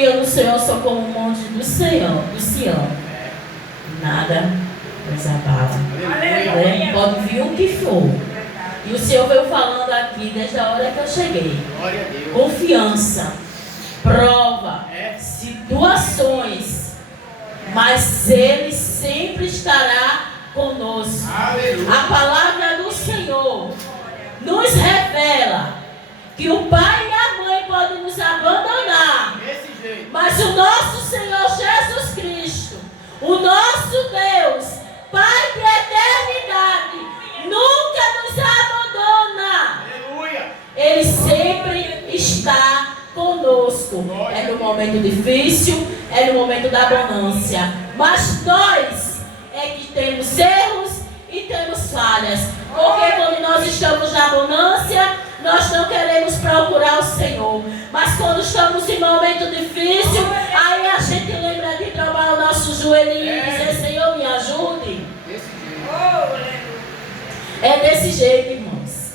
confia no Senhor, só como um monte do Sião. Nada nos abala. Né? Pode vir o que for. E o Senhor veio falando aqui desde a hora que eu cheguei. Confiança, prova, situações, mas Ele sempre estará conosco. A palavra do Senhor nos revela que o pai e a mãe podem nos abandonar, mas o nosso Senhor Jesus Cristo, o nosso Deus, Pai de eternidade, nunca nos abandona. Ele sempre está conosco. É no momento difícil, é no momento da abundância, mas nós é que temos erros e temos falhas, porque quando nós estamos na abundância, nós não queremos procurar o Senhor, mas quando estamos em momento difícil, aí a gente lembra de trabalhar o nosso joelhinho e dizer: Senhor, me ajude. É desse jeito, irmãos.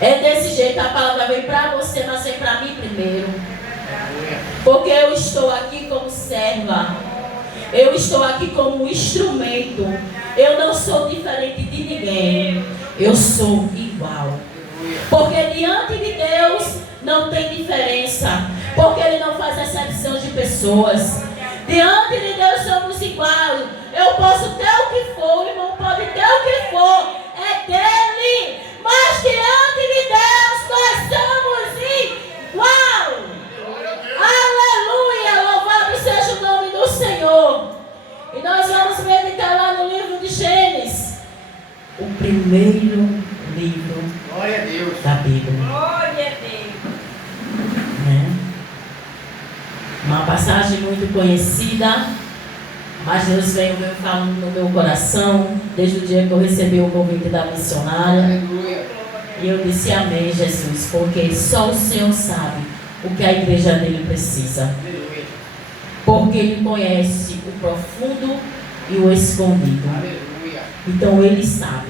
É desse jeito. A palavra vem para você, mas vem para mim primeiro, porque eu estou aqui como serva, eu estou aqui como instrumento. Eu não sou diferente de ninguém, eu sou igual. Porque diante de Deus não tem diferença, porque Ele não faz exceção de pessoas. Diante de Deus somos iguais. Eu posso ter o que for, o irmão pode ter o que for, é dele. Mas diante de Deus nós somos igual. Aleluia, louvado seja o nome do Senhor. E nós vamos meditar lá no livro de Gênesis, o primeiro livro da Bíblia. Glória a Deus. Né? Uma passagem muito conhecida, mas Deus veio falando no meu coração desde o dia que eu recebi o convite da missionária. Aleluia. E eu disse: amém, Jesus, porque só o Senhor sabe o que a igreja dele precisa. Aleluia. Porque Ele conhece o profundo e o escondido. Aleluia. Então Ele sabe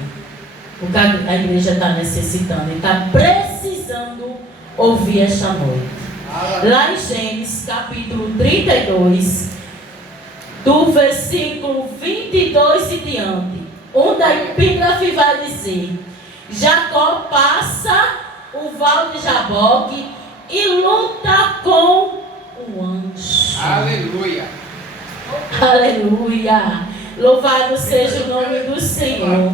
o que a igreja está necessitando e está precisando ouvir esta noite. Lá em Gênesis capítulo 32, do versículo 22 e diante, onde a epígrafe vai dizer: Jacó passa o val de Jaboque e luta com o anjo. Aleluia. Aleluia. Louvado seja o nome do Senhor.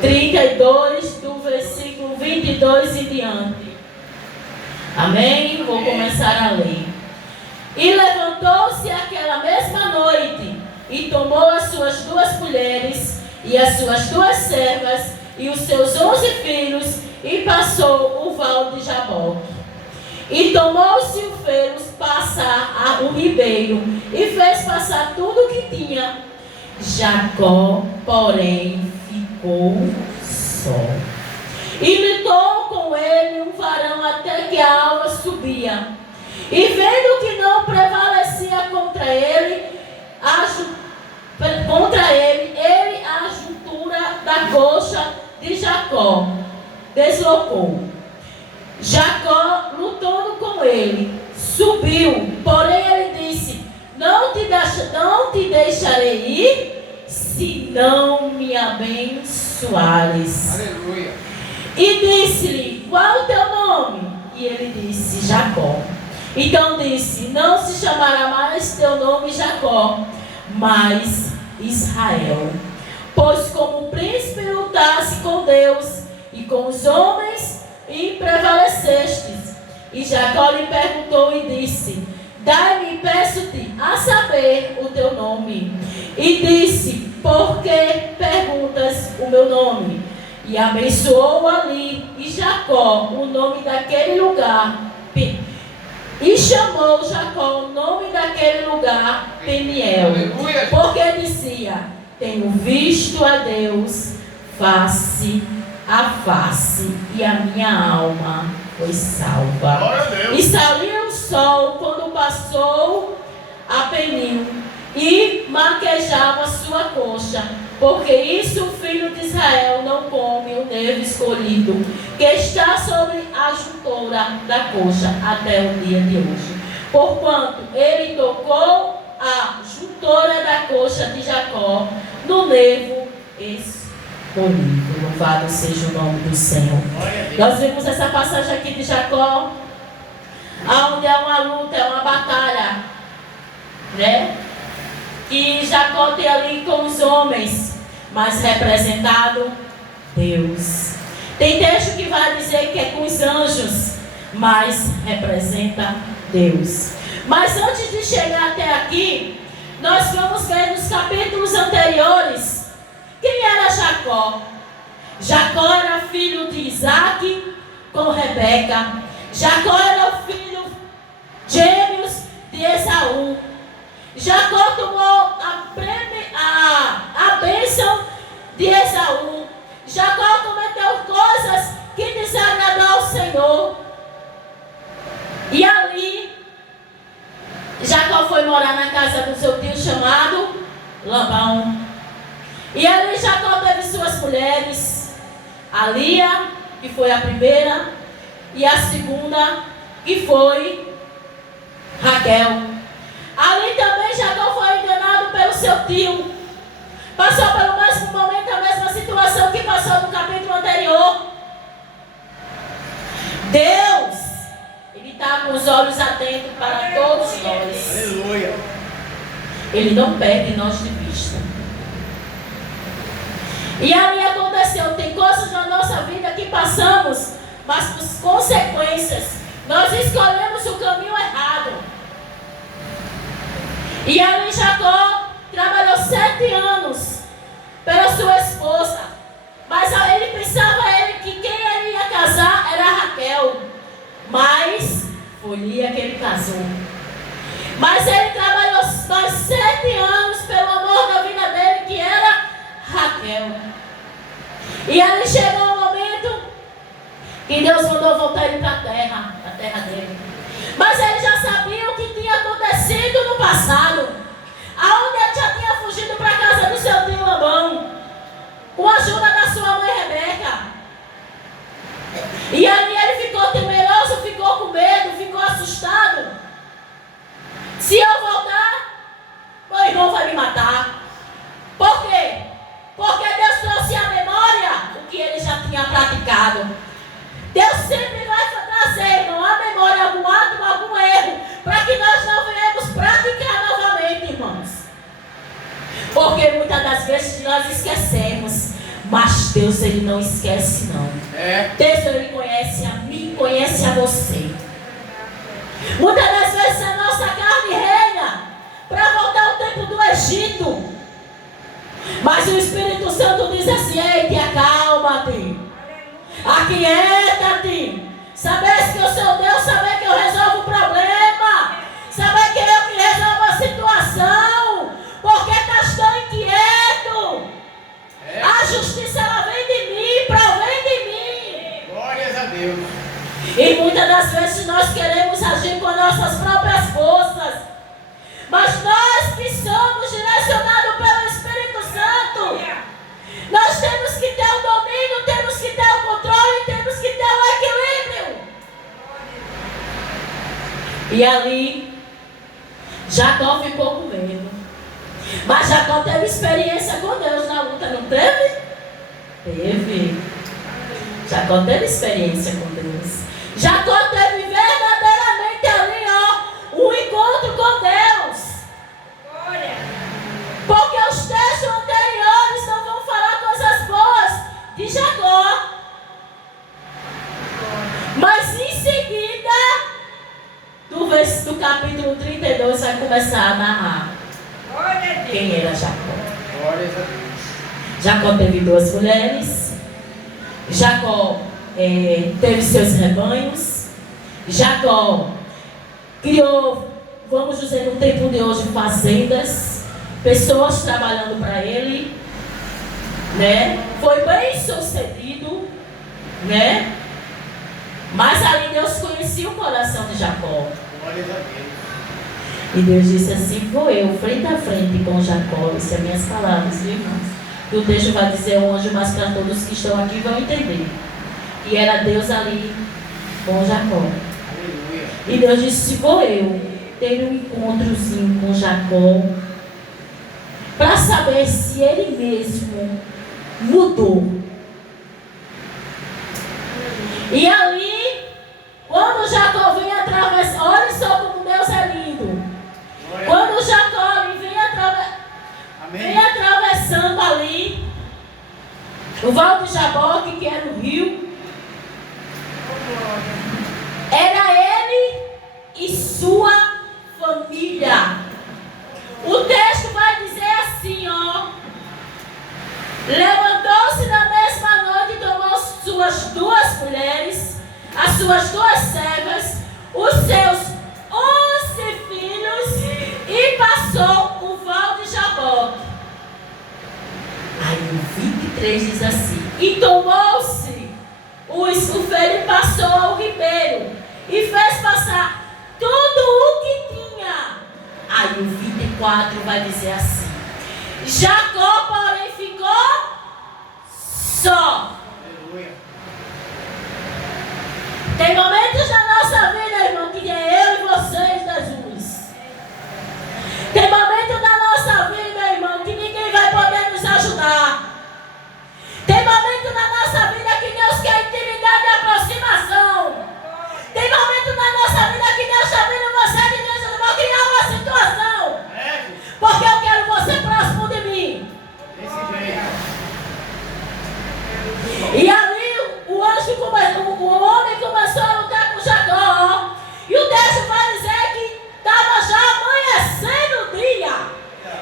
32, do versículo 22 e diante. Amém? Vou começar a ler. E levantou-se aquela mesma noite e tomou as suas 2 mulheres e as suas 2 servas e os seus 11 filhos e passou o val de Jaboque. E tomou-se o feiros passar o ribeiro e fez passar tudo o que tinha. Jacó, porém, ficou só. E lutou com ele um varão até que a alva subia. E vendo que não prevalecia contra ele a juntura da coxa de Jacó deslocou. Jacó, lutando com ele, subiu, porém ele disse: não te deixarei ir, se não me abençoares. Aleluia. E disse-lhe: qual o teu nome? E ele disse: Jacó. Então disse: não se chamará mais teu nome Jacó, mas Israel. Pois como o príncipe lutasse com Deus e com os homens, e prevalecestes. E Jacó lhe perguntou e disse: dai-me, peço-te, a saber o teu nome. E disse: por que perguntas o meu nome? E abençoou ali, e Jacó, o nome daquele lugar, e chamou Jacó o nome daquele lugar Peniel, porque dizia: tenho visto a Deus face a face, e a minha alma foi salva. E saiu o sol quando passou a Penim e maquejava sua coxa, porque isso o filho de Israel não come o nervo escolhido, que está sobre a juntura da coxa até o dia de hoje. porquanto ele tocou a juntora da coxa de Jacó no nervo escolhido. Louvado seja o nome do Senhor. Nós vimos essa passagem aqui de Jacó, onde é uma luta, é uma batalha, né? Que Jacó tem ali com os homens, mas representado Deus. Tem texto que vai dizer que é com os anjos, mas representa Deus. Mas antes de chegar até aqui, nós vamos ver nos capítulos anteriores quem era Jacó. Jacó era filho de Isaac com Rebeca. Jacó era o filho gêmeos de Esaú. Jacó tomou a bênção de Esaú. Jacó cometeu coisas que desagradaram ao Senhor. E ali, Jacó foi morar na casa do seu tio chamado Labão. E ali Jacó teve suas mulheres, a Lia, que foi a primeira, e a segunda, que foi Raquel. Ali também Jacó foi enganado pelo seu tio. Passou pelo mesmo momento, a mesma situação que passou no capítulo anterior. Deus, Ele está com os olhos atentos para todos nós. Aleluia. Ele não perde nós de vista. E ali aconteceu, tem coisas na nossa vida que passamos, mas por consequências, nós escolhemos o caminho errado. E ali Jacó trabalhou 7 anos pela sua esposa. Mas ele pensava que quem ele ia casar era Raquel. Mas foi Lia que ele casou. Mas ele trabalhou mais 7 anos pelo amor da vida dele, que era Raquel. E ali chegou um momento que Deus mandou voltar ele para a terra dele. Mas ele já sabia o que tinha acontecido no passado, aonde ele já tinha fugido para a casa do seu tio Labão, com a ajuda da sua mãe Rebeca. E ali ele ficou temeroso, ficou com medo, ficou assustado. Se eu voltar, meu irmão vai me matar. Por quê? Porque Deus trouxe à memória o que ele já tinha praticado. Deus sempre vai trazer, irmão, à memória algum ato, algum erro, para que nós não venhamos praticar novamente, irmãos. Porque muitas das vezes nós esquecemos, mas Deus, Ele não esquece, não. Deus, Ele conhece a mim, conhece a você. Muitas das vezes a nossa carne reina para voltar ao tempo do Egito. Mas o Espírito Santo diz assim: ei, te acalma-te, aquieta-te, sabes que eu sou Deus, sabes que eu resolvo o problema, sabes que eu que resolvo a situação, porque estás tão inquieto. A justiça ela vem de mim, provém de mim. Glórias a Deus. E muitas das vezes nós queremos agir com nossas próprias forças, mas nós que somos direcionados pelo Espírito Santo, nós temos que ter o domínio, temos que ter o controle, temos que ter o equilíbrio. E ali, Jacó ficou com medo. Mas Jacó teve experiência com Deus na luta, não teve? Teve. Jacó teve experiência com Deus. Jacó teve verdadeiramente ali, um encontro com Deus. Porque os textos anteriores não vão falar coisas boas de Jacó. Mas em seguida, do capítulo 32, vai começar a narrar quem era Jacó. Glórias a Deus. Jacó teve 2 mulheres. Jacó teve seus rebanhos. Jacó criou, vamos dizer, no tempo de hoje, fazendas, pessoas trabalhando para ele, né? Foi bem sucedido, né? Mas ali Deus conhecia o coração de Jacó. Glórias a Deus. E Deus disse assim: vou eu, frente a frente com Jacó. Isso é minhas palavras, viu, irmãos? E o texto vai dizer o anjo, mas para todos que estão aqui vão entender. E era Deus ali com Jacó. Aleluia. E Deus disse: vou eu. ter um encontrozinho com Jacó para saber se ele mesmo mudou. E ali, quando Jacó vem atravessar, olha só como Deus é lindo. Quando Jacó vem atravessando ali o Val de Jaboque, que era o rio, era ele e sua família. O texto vai dizer assim, ó: levantou-se na mesma noite e tomou suas 2 mulheres, as suas 2 servas, os seus 11 filhos e passou o Val de Jaboque. Aí o 23 diz assim: e tomou-se o filho e passou ao ribeiro e fez passar tudo o que tinha. Aí o 24 vai dizer assim: Jacó, porém, ficou só. Aleluia. Tem momentos na nossa vida, irmão, que é eu e você, Jesus. Tem momentos na nossa vida, irmão, que ninguém vai poder nos ajudar. Tem momentos na nossa vida que Deus quer intimidade e aproximação. Tem momentos na nossa vida que Deus está vendo você e Deus não vai criar uma situação. Porque eu quero você próximo de mim. Desse jeito. E ali o homem começou a lutar com Jacó. E o texto vai dizer que estava já amanhecendo o dia.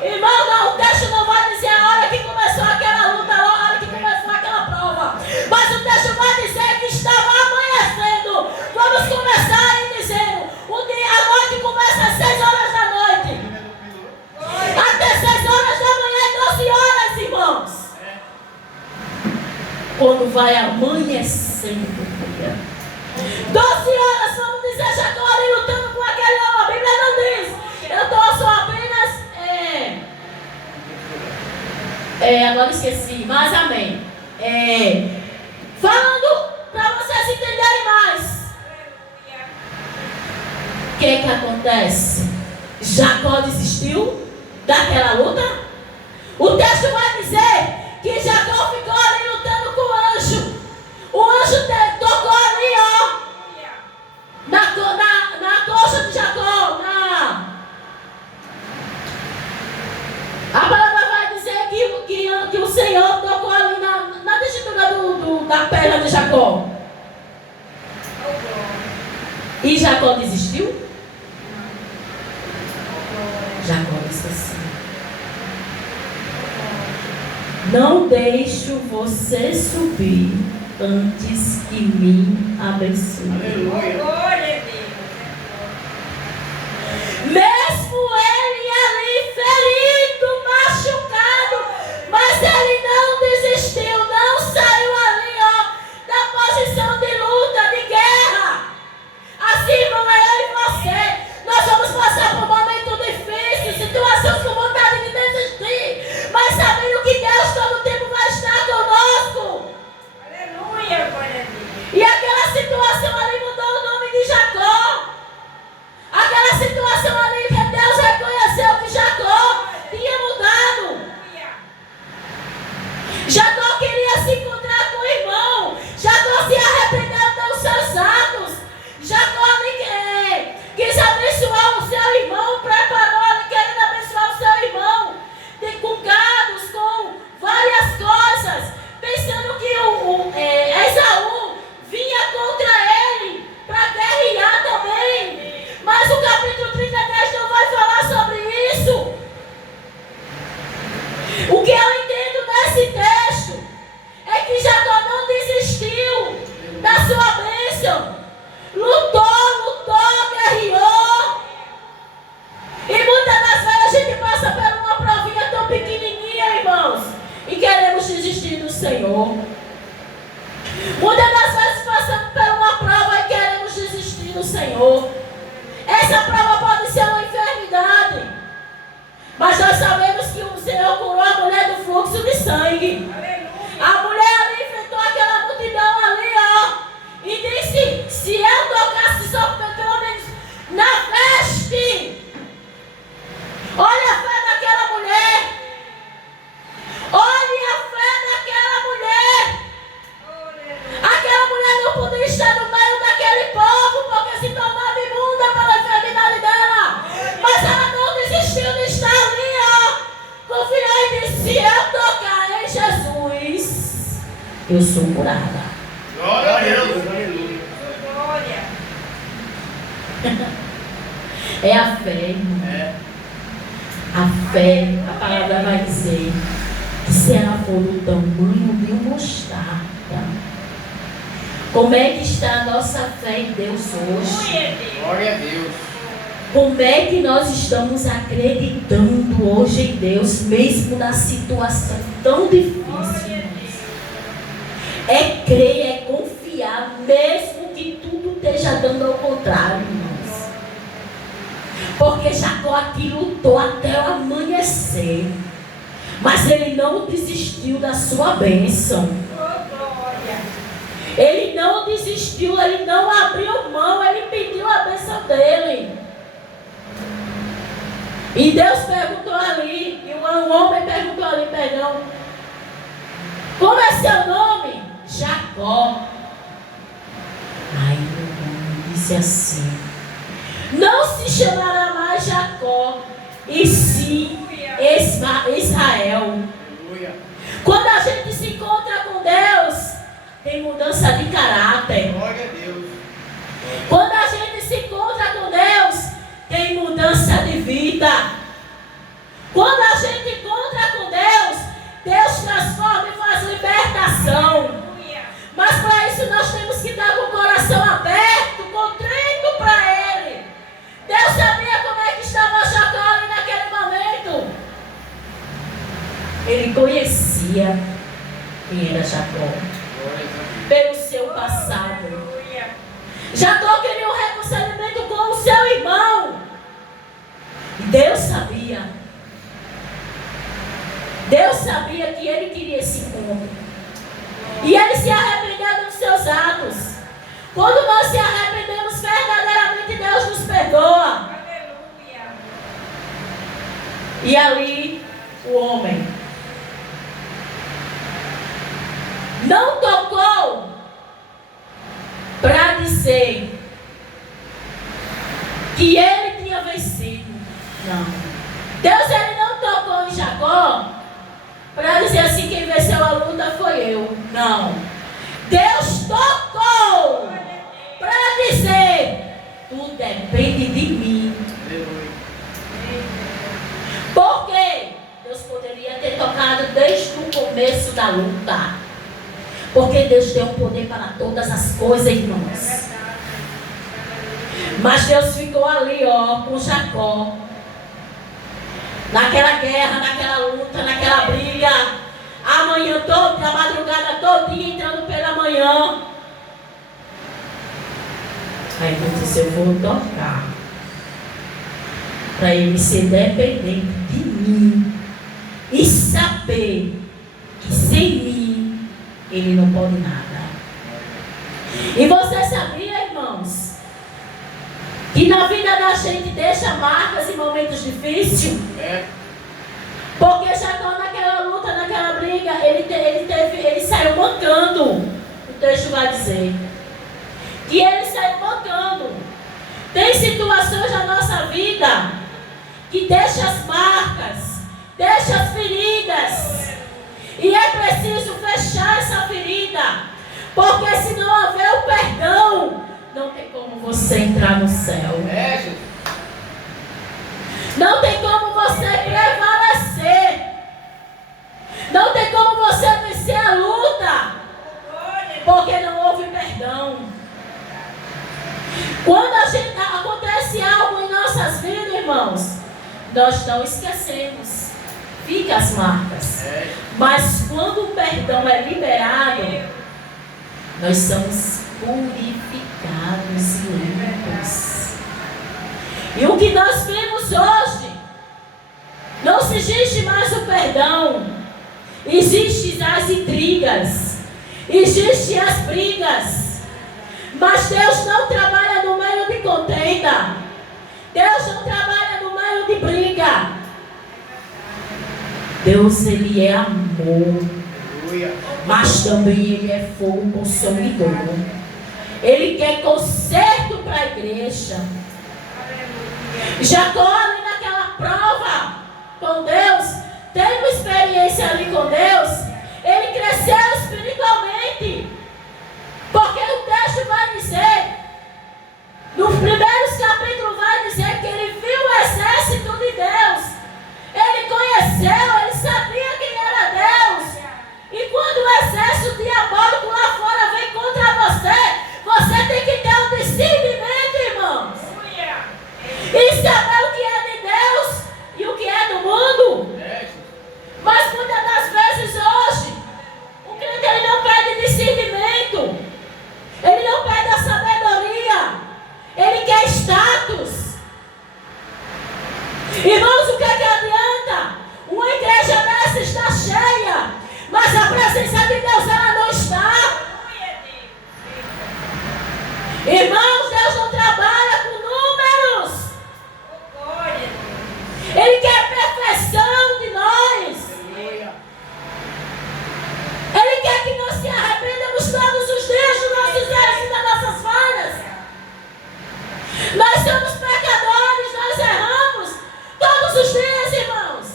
Irmão, o texto não vai dizer a hora que começou aquela luta, a hora que começou aquela prova. Mas o texto vai dizer que estava amanhecendo. Vamos começar aí dizendo: a noite começa às 6 horas da noite. Até 6 horas da manhã, 12 horas, irmãos. Quando vai amanhecendo o dia. 12 horas, vamos dizer, Jacó ali lutando com aquele homem. A Bíblia não diz. Eu estou só apenas. Agora esqueci, mas amém. Falando para vocês entenderem mais. O que acontece? Jacó desistiu daquela luta? O texto vai dizer que Jacó ficou ali lutando com o anjo. O anjo tocou ali, ó, na coxa de Jacó. A palavra vai dizer que o Senhor tocou ali na textura da perna de Jacó. E Jacó desistiu? Jacó disse assim: não deixo você subir antes que me abençoe. Aleluia. Mesmo ele ali ferido, machucado, mas ele não desistiu, não saiu ali, ó, da posição de luta, de guerra. Assim, irmão, é eu e você. Nós vamos passar por momentos difíceis, situações com vontade de desistir, mas sabendo que Deus todo o tempo vai estar conosco. Aleluia, glória a Deus. E aquela situação ali mudou o nome de Jacó. Aquela situação ali que Deus reconheceu que Jacó tinha mudado. Jacó queria se encontrar com o irmão. Jacó se arrependeu dos seus atos. Jacó ali quis abençoar o seu irmão, preparou ali querendo abençoar o seu irmão, com gados, com várias coisas, pensando que Esaú vinha contra ele para guerrear também. Mas o capítulo 33 não vai falar sobre isso. O que eu entendo nesse texto é que Jacó não desistiu da sua bênção. Lutou, guerreou. E muitas das vezes a gente passa por uma provinha tão pequenininha, irmãos, e queremos desistir do Senhor. Muitas das vezes passamos por uma prova e queremos desistir do Senhor. Essa prova pode ser uma enfermidade, mas nós sabemos que o Senhor curou a mulher do fluxo de sangue. A mulher ali enfrentou aquela multidão ali, ó, e disse: se eu tocasse só pelo menos na veste eu sou curada. Glória a Deus. Glória. É a fé, irmão. É. A fé, a palavra vai dizer que se ela for do tamanho de uma mostarda, como é que está a nossa fé em Deus hoje? Glória a Deus. Como é que nós estamos acreditando hoje em Deus, mesmo na situação tão difícil? É crer, é confiar, mesmo que tudo esteja dando ao contrário, irmãos. Porque Jacó aqui lutou até o amanhecer, mas ele não desistiu da sua bênção. Ele não desistiu, ele não abriu mão, ele pediu a bênção dele. E Deus perguntou ali, e um homem perguntou ali, perdão, como é seu nome? Jacó. Aí o homem disse assim: não se chamará mais Jacó, e sim Israel. Aleluia. Quando a gente se encontra com Deus, tem mudança de caráter. Glória a Deus. Quando a gente se encontra com Deus, tem mudança de vida. Quando a gente encontra com Deus, Deus transforma e faz libertação. Mas para isso nós temos que estar com o coração aberto, contrito para Ele. Deus sabia como é que estava Jacó ali naquele momento. Ele conhecia quem era Jacó, pelo seu passado. Jacó queria um reconciliamento com o seu irmão. E Deus sabia. Deus sabia que ele queria esse encontro. E ele se arrependeu dos seus atos. Quando nós se arrependemos verdadeiramente, Deus nos perdoa. E ali o homem não tocou para dizer que ele tinha vencido. Não. Deus ele não tocou em Jacó para dizer assim: quem venceu a luta foi eu. Não. Deus tocou para dizer: tudo depende de mim. Aleluia. Por quê? Deus poderia ter tocado desde o começo da luta. Porque Deus tem um poder para todas as coisas, irmãos. Mas Deus ficou ali, ó, com Jacó. Naquela guerra, naquela luta, naquela briga. A manhã toda, a madrugada todinha, entrando pela manhã. Aí Deus disse: eu vou tocar, para ele ser dependente de mim. E saber que sem mim ele não pode nada. E você sabia, irmãos, que na vida da gente deixa marcas em momentos difíceis? É. Porque Jacó naquela luta, naquela briga, ele saiu mancando. O texto vai dizer que ele saiu mancando. Tem situações na nossa vida que deixa as marcas, deixa as feridas. E é preciso fechar essa ferida. Porque se não houver o perdão, não tem como você entrar no céu. É, Jesus. Não tem como você prevalecer. Não tem como você vencer a luta. Porque não houve perdão. Quando acontece algo em nossas vidas, irmãos, nós não esquecemos. Fica as marcas. É. Mas quando o perdão é liberado, nós somos purificados e limpos. E o que nós vemos hoje, não se existe mais o perdão. Existem as intrigas, existem as brigas. Mas Deus não trabalha no meio de contenda. Deus não trabalha no meio de briga. Deus, Ele é amor. Aleluia. Mas também Ele é fogo consumidor. Ele quer conserto para a igreja. Jacó ali naquela prova com Deus, teve uma experiência ali com Deus, ele cresceu espiritualmente. Irmãos, o que é que adianta? Uma igreja dessa está cheia, mas a presença de Deus ela não está. Irmãos, Deus não trabalha com números. Ele quer a perfeição de nós. Ele quer que nós se arrependamos todos os dias dos nossos erros e das nossas falhas. Nós somos pecadores, nós erramos todos os dias, irmãos.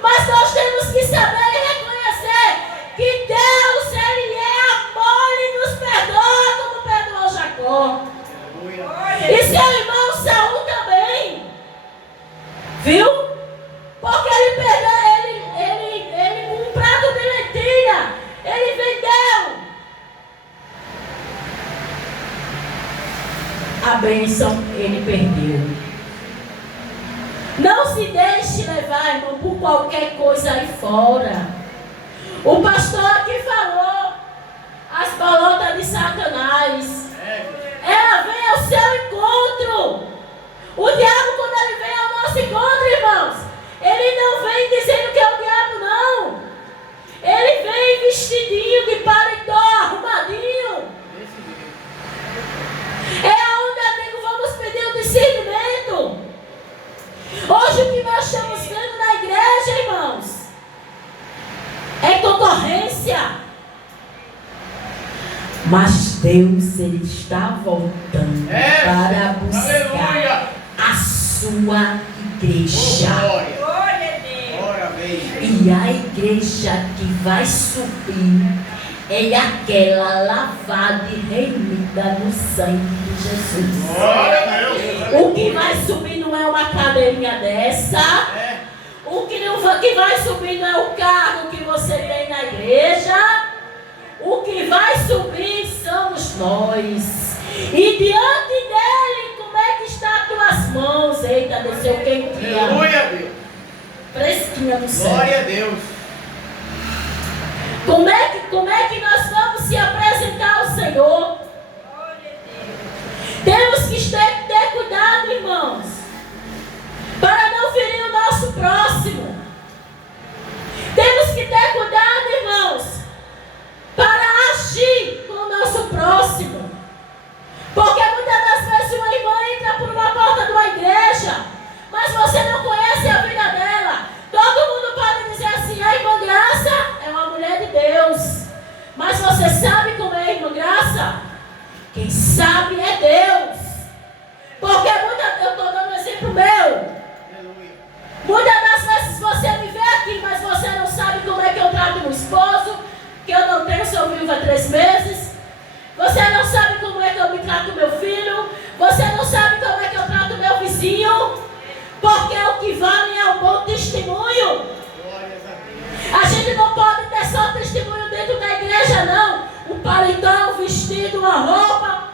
Mas nós temos que saber e reconhecer que Deus, Ele é amor e nos perdoa como perdoou Jacó. E seu irmão Saul também. Viu? Porque ele perdeu, ele com um prato de lentilha, ele vendeu a bênção, ele perdeu. Não se deixe levar, irmão, por qualquer coisa aí fora. O pastor aqui falou as bolotas de Satanás. Ela vem ao seu encontro. O diabo, quando ele vem ao nosso encontro, irmãos, ele não vem dizendo que é o diabo, não. Ele vem vestidinho de paletó, arrumadinho. É aonde, amigo, vamos pedir o discernimento. Hoje o que nós estamos vendo na igreja, irmãos, é concorrência. Mas Deus, Ele está voltando para buscar a sua igreja. E a igreja que vai subir é aquela lavada e remida no sangue de Jesus. O que vai subir não é uma cadeirinha dessa. O que vai subir não é o carro que você tem na igreja. O que vai subir somos nós. E diante dele, como é que está as tuas mãos? Eita, desceu quentinha. Fresquinha no céu. Glória a Deus. Como é que nós vamos se apresentar ao Senhor? Temos que ter cuidado, irmãos, para não ferir o nosso próximo. Temos que ter cuidado, irmãos, para agir com o nosso próximo. Porque muitas das vezes uma irmã entra por uma porta de uma igreja, mas você não conhece a vida dela. Todo mundo pode dizer assim: a irmã Graça é uma mulher de Deus. Mas você sabe como é a irmã Graça? Quem sabe é Deus. Porque eu estou dando um exemplo meu. Muitas das vezes você me vê aqui, mas você não sabe como é que eu trato meu esposo, que eu não tenho, sou viúva há 3 meses. Você não sabe como é que eu me trato meu filho. Você não sabe como é que eu trato meu vizinho. Porque o que vale é o bom testemunho. A gente não pode ter só testemunho dentro da igreja, não. Um paletó, um vestido, uma roupa.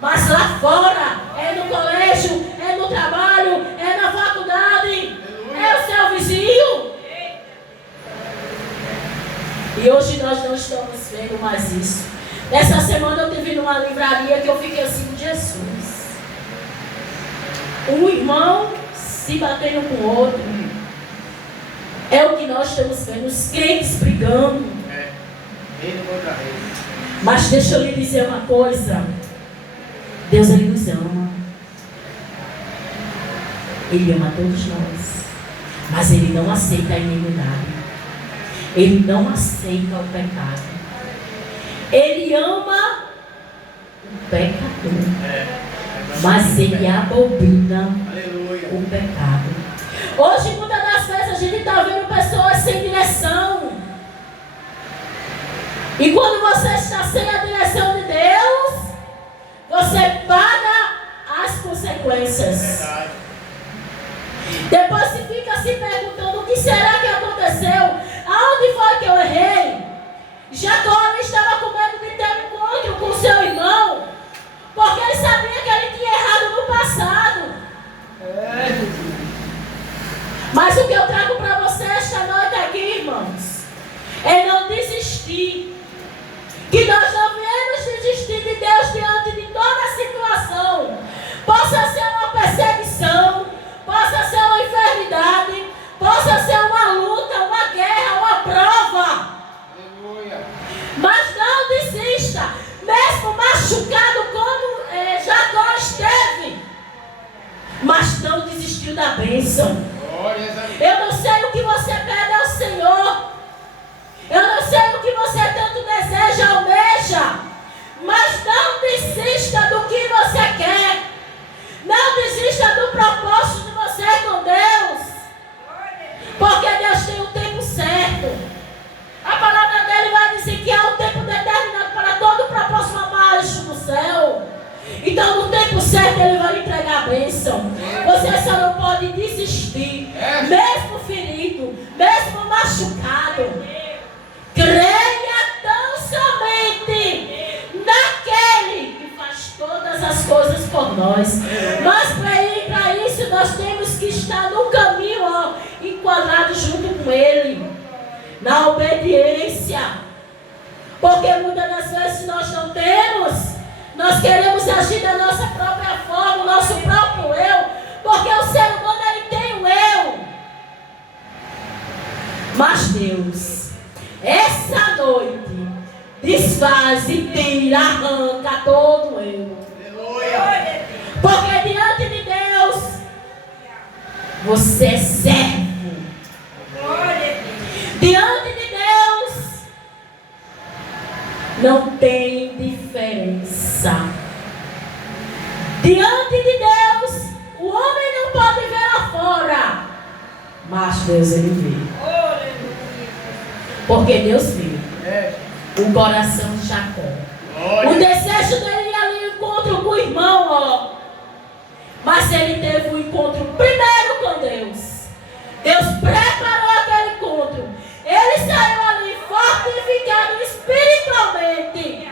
Mas lá fora, é no colégio, é no trabalho, é na faculdade, é o seu vizinho. E hoje nós não estamos vendo mais isso. Nessa semana eu tive numa livraria que eu fiquei assim: Jesus. Um irmão se batendo com o outro. É o que nós estamos vendo, os crentes brigando. Mas deixa eu lhe dizer uma coisa. Deus, Ele nos ama. Ele ama todos nós. Mas Ele não aceita a iniquidade. Ele não aceita o pecado. Ele ama o pecador. Mas Ele abomina o pecado. Hoje, muitas das vezes, a gente está vendo pessoas sem direção. E quando você está sem a direção de Deus, você paga as consequências. Depois você fica se perguntando: o que será que aconteceu? Aonde foi que eu errei? Jacó estava com medo de ter um encontro com seu irmão, porque ele sabia que ele tinha errado no passado. Mas o que eu trago para você esta noite aqui, irmãos, é não desistir. Que nós não viemos desistir de Deus diante de toda a situação. Possa ser uma perseguição, possa ser uma enfermidade, não desistiu da bênção. Glórias a Deus. Eu não sei o que você pede ao Senhor. Eu não sei o que você tanto deseja, almeja. Mas não desista do que você quer. Não desista do propósito de você com Deus. Porque Deus tem o tempo certo. A palavra dele vai dizer que há um tempo determinado para todo o propósito abaixo do céu. Então no tempo certo ele vai lhe entregar a bênção. Você só não pode desistir. Mesmo ferido, mesmo machucado. Creia tão somente naquele que faz todas as coisas por nós. Mas para isso nós temos que estar no caminho, ó, enquadrado junto com ele, na obediência. Porque muitas das vezes nós não temos, nós queremos agir da nossa própria forma, o nosso próprio eu, porque o ser humano ele tem o eu. Mas Deus, essa noite, desfaz e tira, arranca todo eu. Aleluia. Porque diante de Deus, você é servo. Diante de Deus, não tem diferença. Diante de Deus, o homem não pode ver lá fora, mas Deus ele vê. Porque Deus vê o coração de Jacó. O desejo dele ia ali no encontro com o irmão, ó. Mas ele teve um encontro primeiro com Deus. Deus preparou aquele encontro. Ele saiu ali fortificado espiritualmente.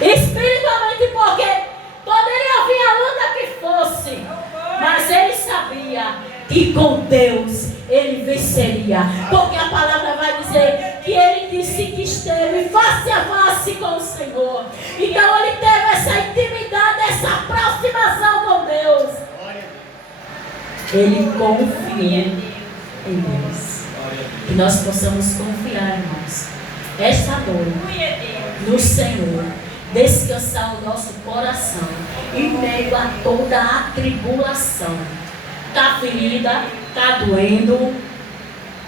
Espiritualmente, porque poderia vir a luta que fosse, mas ele sabia que com Deus ele venceria. Porque a palavra vai dizer que ele disse que esteve face a face com o Senhor. Então ele teve essa intimidade, essa aproximação com Deus. Ele confiou em Deus. Que nós possamos confiar, irmãos, esta noite no Senhor, descansar o nosso coração em meio a toda a tribulação. Está ferida, está doendo,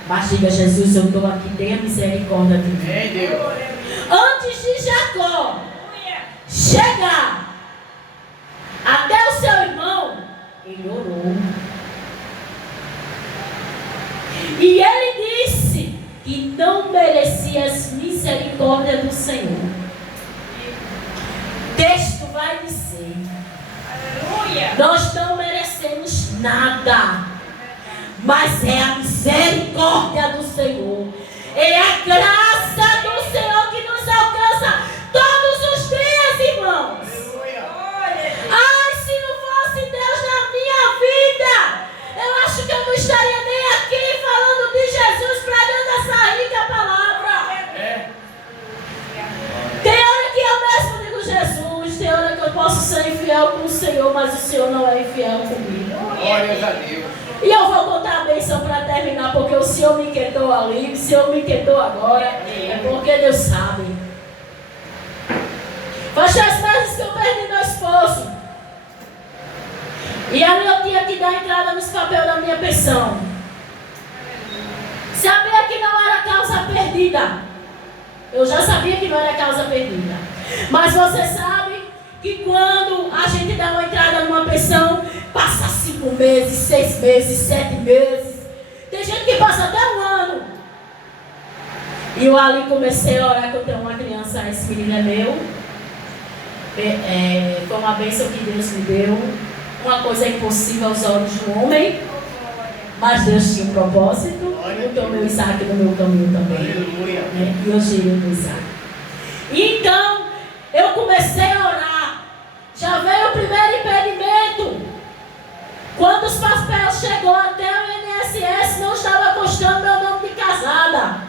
mas diga: Jesus, eu estou aqui, tenha misericórdia de mim. Antes de Jacó chegar até o seu irmão, ele orou. E ele disse que não merecia as misericórdias do Senhor. O texto vai dizer: nós não merecemos nada, mas é a misericórdia do Senhor, é a graça do Senhor que nos alcança todos os dias, irmãos. Ai, se não fosse Deus na minha vida, eu acho que eu não estaria nem aqui falando de Jesus, pregando essa rica palavra. Tem hora que eu mesmo digo Jesus, tem hora que eu posso ser infiel com o Senhor, mas o Senhor não é infiel comigo. Glórias a Deus. E eu vou contar a bênção para terminar, porque o Senhor me quietou ali, o Senhor me quietou agora, é porque Deus sabe. Faz 3 meses que eu perdi meu esposo. E ali eu tinha que dar entrada nos papéis da minha pensão. Sabia que não era causa perdida. Eu já sabia que não era causa perdida. Mas você sabe que quando a gente dá uma entrada numa pensão, passa 5 meses, 6 meses, 7 meses. Tem gente que passa até 1 ano. E eu ali comecei a orar, que eu tenho uma criança, esse menino é meu. Foi uma bênção que Deus me deu. Uma coisa é impossível aos olhos do homem, mas Deus tinha um propósito. Botou meu Isaac no meu caminho também. Né? E eu gerei o Isaac. E então, eu comecei a orar. Já veio o primeiro impedimento. Quando os papéis chegou até o INSS, não estava constando meu nome de casada.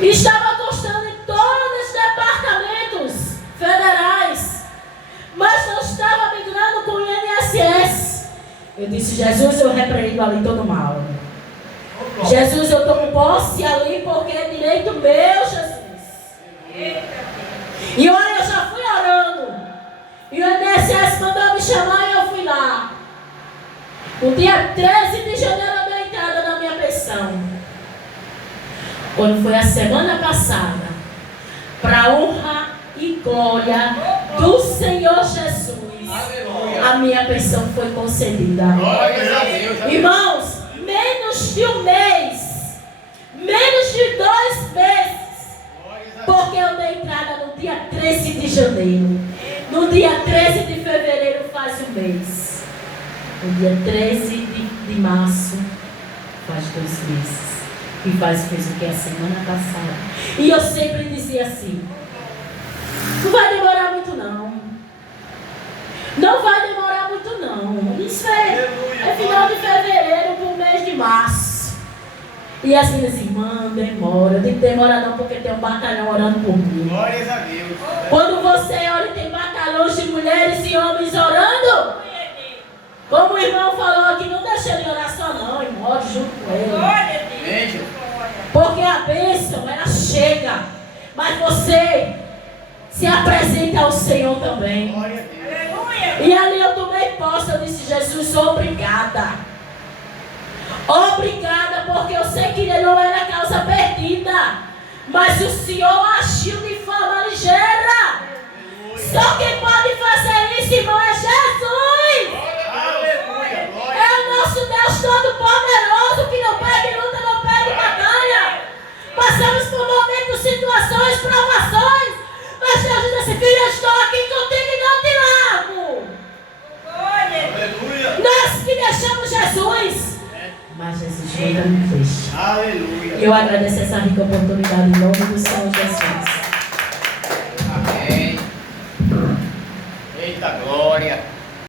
Estava constando em todos os departamentos federais, mas não estava migrando com o INSS. Eu disse: Jesus, eu repreendo ali todo mal. Jesus, eu tomo posse ali porque é direito meu, Jesus. E olha, eu já fui orando. E o INSS mandou me chamar e eu fui lá. No dia 13 de janeiro eu dei entrada na minha pensão. Quando foi a semana passada, para honra e glória do Senhor Jesus, a minha pensão foi concedida. Glória a Deus. Irmãos, menos de um mês, menos de 2 meses, porque eu dei entrada no dia 13 de janeiro. No dia 13 de fevereiro faz um mês. No dia 13 de março faz 2 meses. E fez o que? A semana passada. E eu sempre dizia assim: não vai demorar muito não. Não vai demorar muito não. Isso é final de fevereiro para o mês de março. E as minhas irmãs demora. Eu digo demora não porque tem um batalhão orando por mim. Glórias a Deus. Quando você ora e tem batalhões de mulheres e homens orando, como o irmão falou aqui, não deixa ele orar só não, irmão, ore junto com ele. Beijo. Porque a bênção, ela chega, mas você se apresenta ao Senhor também. Glória a Deus. E ali eu tomei posse, eu disse: Jesus, obrigada. Obrigada, porque eu sei que ele não era causa perdida, mas o Senhor agiu de forma ligeira. Só quem pode fazer isso, irmão, é Jesus. Aleluia. É o nosso Deus Todo-Poderoso que não perde luta, não perde batalha. Passamos por momentos, situações, provações, mas Deus diz assim: filho, eu estou aqui contigo e não te largo. Aleluia. Nós que deixamos Jesus, mas Jesus nunca nos deixa. Aleluia. Eu agradeço essa rica oportunidade em nome do Senhor Jesus. Amém. Eita glória.